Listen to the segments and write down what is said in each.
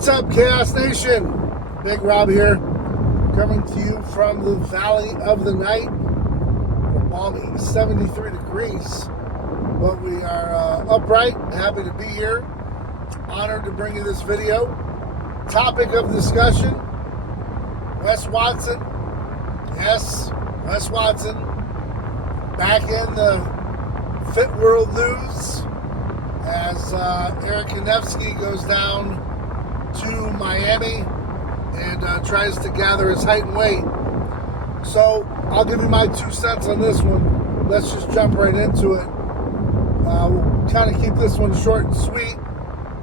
What's up, Chaos Nation? Big Rob here, coming to you from the Valley of the Night. A balmy 73 degrees, but we are upright, happy to be here. Honored to bring you this video. Topic of discussion, Wes Watson. Yes, Wes Watson, back in the Fit World news as Eric Kenevsky goes down to Miami and tries to gather his height and weight. So I'll give you my 2 cents on this one. Let's just jump right into it. We'll kind of keep this one short and sweet.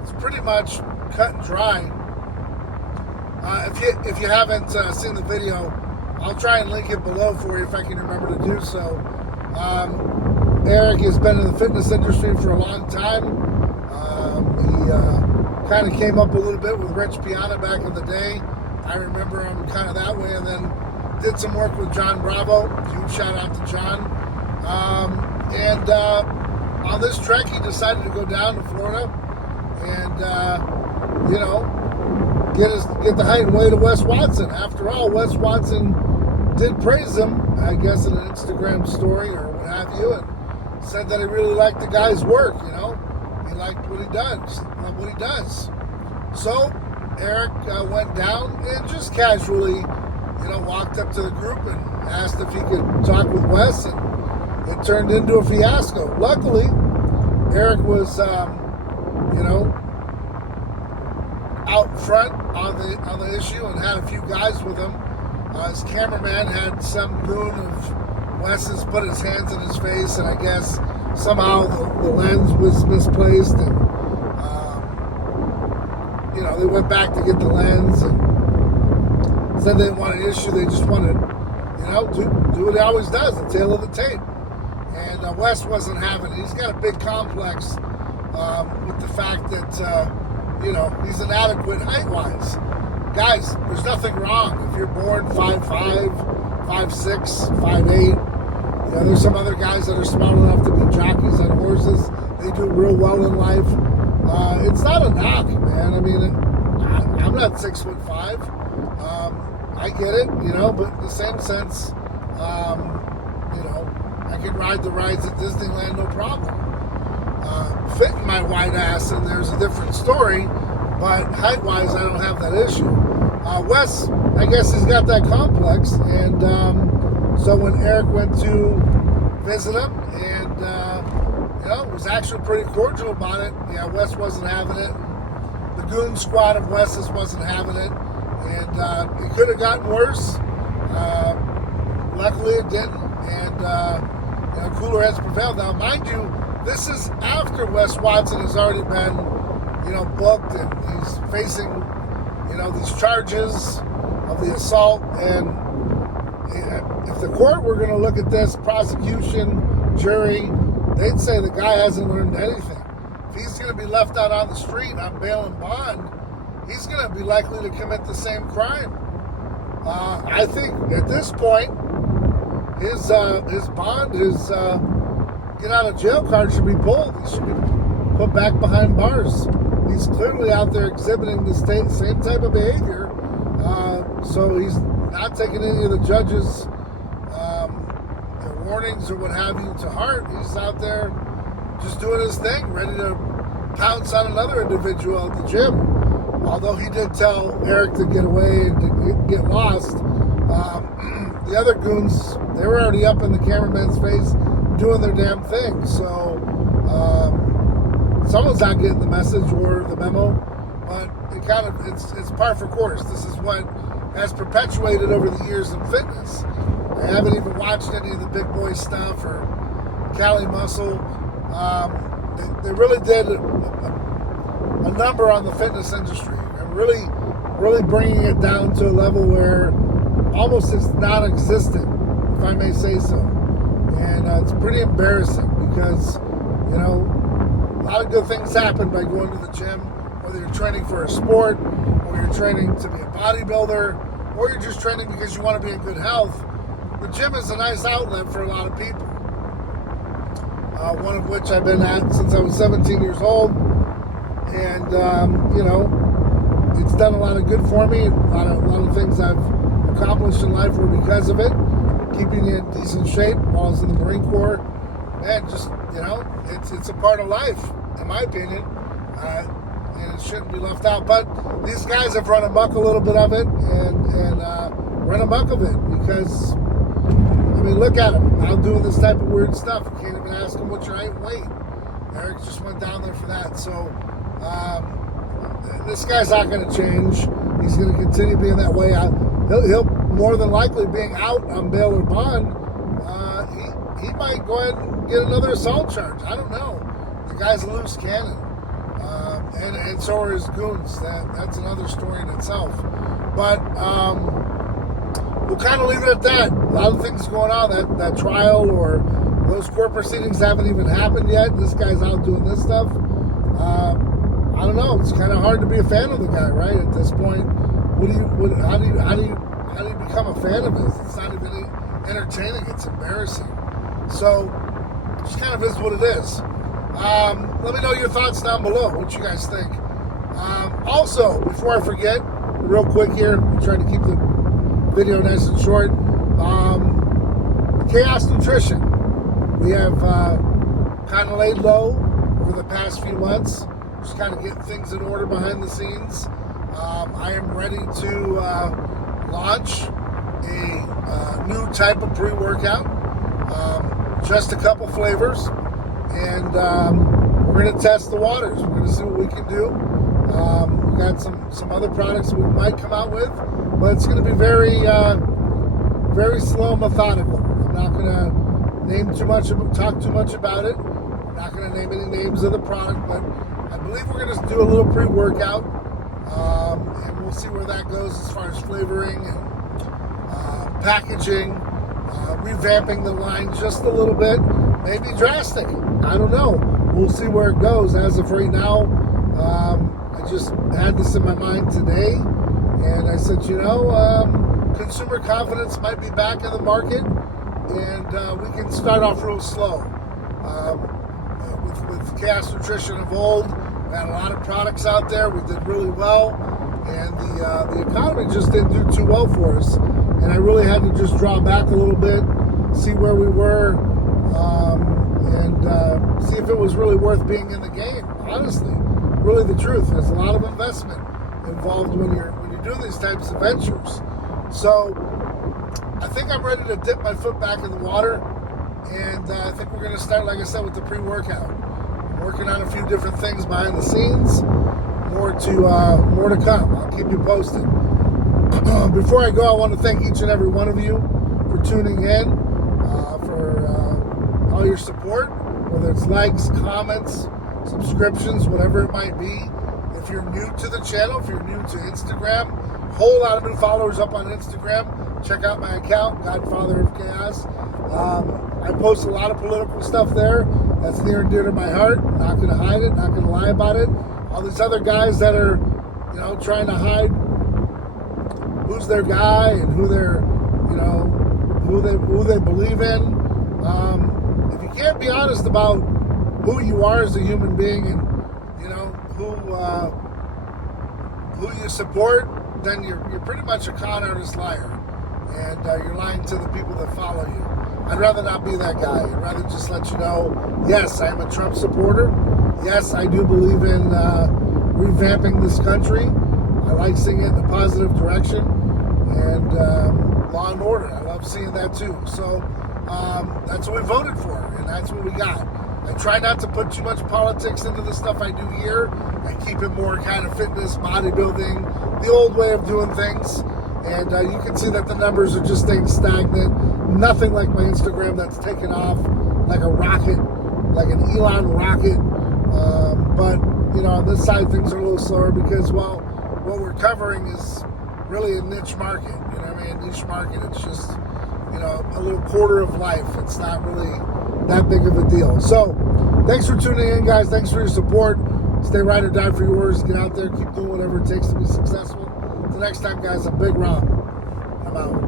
It's pretty much cut and dry. If you haven't seen the video, I'll try and link it below for you if I can remember to do so. Eric has been in the fitness industry for a long time. He kind of came up a little bit with Rich Piana back in the day. I remember him kind of that way, and then did some work with John Bravo. Huge shout out to John. And on this trek, he decided to go down to Florida and, get the height and weight of Wes Watson. After all, Wes Watson did praise him, I guess, in an Instagram story or what have you, and said that he really liked the guy's work. He liked what he does. So Eric went down and just casually, walked up to the group and asked if he could talk with Wes, and it turned into a fiasco. Luckily, Eric was, out front on the issue and had a few guys with him. His cameraman had some goon of Wes's put his hands in his face, and I guess somehow the lens was misplaced, and they went back to get the lens and said they didn't want an issue. They just wanted, do what he always does, the tail of the tape. And Wes wasn't having it. He's got a big complex with the fact that he's inadequate height-wise. Guys, there's nothing wrong if you're born 5'5", 5'6", 5'8". There's some other guys that are smart enough to be jockeys on horses. They do real well in life. It's not a knock, man. I mean, I'm not 6'5". I get it, but in the same sense, I can ride the rides at Disneyland, no problem. Fitting my white ass, and there's a different story, but height-wise, I don't have that issue. Wes, I guess he's got that complex, and so when Eric went to visit him, and was actually pretty cordial about it. Yeah, Wes wasn't having it. The goon squad of Wes's wasn't having it, and it could have gotten worse. Luckily, it didn't, and cooler heads prevailed. Now, mind you, this is after Wes Watson has already been, booked, and he's facing, these charges of the assault. And if the court were going to look at this, prosecution, jury, they'd say the guy hasn't learned anything. If he's going to be left out on the street on bail and bond, he's going to be likely to commit the same crime. I think at this point, his bond, his get out of jail card should be pulled. He should be put back behind bars. He's clearly out there exhibiting the same type of behavior. So he's not taking any of the judge's warnings or what have you to heart. He's out there just doing his thing, ready to pounce on another individual at the gym. Although he did tell Eric to get away and to get lost. The other goons, they were already up in the cameraman's face doing their damn thing. So someone's not getting the message or the memo, but it's par for course. This is what has perpetuated over the years in fitness. I haven't even watched any of the big boy stuff or Cali Muscle. They really did a number on the fitness industry, and really bringing it down to a level where almost it's non-existent, if I may say so. And it's pretty embarrassing because, a lot of good things happen by going to the gym, whether you're training for a sport, or you're training to be a bodybuilder, or you're just training because you want to be in good health. The gym is a nice outlet for a lot of people. One of which I've been at since I was 17 years old. And, it's done a lot of good for me. A lot of things I've accomplished in life were because of it. Keeping you in decent shape while I was in the Marine Corps. Man, just, it's a part of life, in my opinion. And it shouldn't be left out. But these guys have run amok a little bit of it and run amok of it because, look at them out doing this type of weird stuff. You can't even ask them what's your height and weight. Eric just went down there for that. So this guy's not going to change. He's going to continue being that way. He'll more than likely, being out on bail or bond, he might go ahead and get another assault charge. I don't know. The guy's a loose cannon. And so are his goons. That's another story in itself. But we'll kind of leave it at that. A lot of things going on. That trial or those court proceedings haven't even happened yet. This guy's out doing this stuff. I don't know. It's kind of hard to be a fan of the guy, right? At this point, how do you become a fan of his? It's not even entertaining. It's embarrassing. So, it just kind of is what it is. Let me know your thoughts down below. What you guys think. Also, before I forget, real quick here, I'm trying to keep the video nice and short. Chaos Nutrition. We have kind of laid low over the past few months. Just kind of getting things in order behind the scenes. I am ready to launch a new type of pre-workout. Just a couple flavors. And we're going to test the waters. We're going to see what we can do. We've got some other products we might come out with. But it's going to be very, very slow, methodical. I'm not going to talk too much about it. I'm not going to name any names of the product, but I believe we're going to do a little pre-workout, and we'll see where that goes as far as flavoring and packaging, revamping the line just a little bit, maybe drastic. I don't know. We'll see where it goes. As of right now, I just had this in my mind today, and I said, consumer confidence might be back in the market, and we can start off real slow. With Chaos Nutrition of old, we had a lot of products out there. We did really well, and the economy just didn't do too well for us. And I really had to just draw back a little bit, see where we were, and see if it was really worth being in the game. Honestly, really the truth. There's a lot of investment involved when you're doing these types of ventures. So I think I'm ready to dip my foot back in the water, and I think we're going to start, like I said, with the pre-workout. I'm working on a few different things behind the scenes. More to come. I'll keep you posted. Before I go, I want to thank each and every one of you for tuning in, for all your support, whether it's likes, comments, subscriptions, whatever it might be. If you're new to the channel, if you're new to Instagram, a whole lot of new followers up on Instagram. Check out my account, Godfather of Chaos. I post a lot of political stuff there. That's near and dear to my heart. Not going to hide it, not going to lie about it. All these other guys that are, trying to hide who's their guy and who they're, who they believe in. If you can't be honest about who you are as a human being and, who you support, then you're pretty much a con artist liar. And you're lying to the people that follow you. I'd rather not be that guy. I'd rather just let you know, yes, I am a Trump supporter. Yes, I do believe in revamping this country. I like seeing it in a positive direction. And law and order. I love seeing that too. So that's what we voted for, and that's what we got. I try not to put too much politics into the stuff I do here. I keep it more kind of fitness, bodybuilding, the old way of doing things. And you can see that the numbers are just staying stagnant. Nothing like my Instagram that's taken off like a rocket, like an Elon rocket. But, on this side, things are a little slower because, well, what we're covering is really a niche market. You know what I mean? Niche market, it's just, a little quarter of life. It's not really that big of a deal. So, thanks for tuning in, guys. Thanks for your support. Stay ride or die for yours. Get out there. Keep doing whatever it takes to be successful. Until next time, guys, I'm Big Rob. I'm out.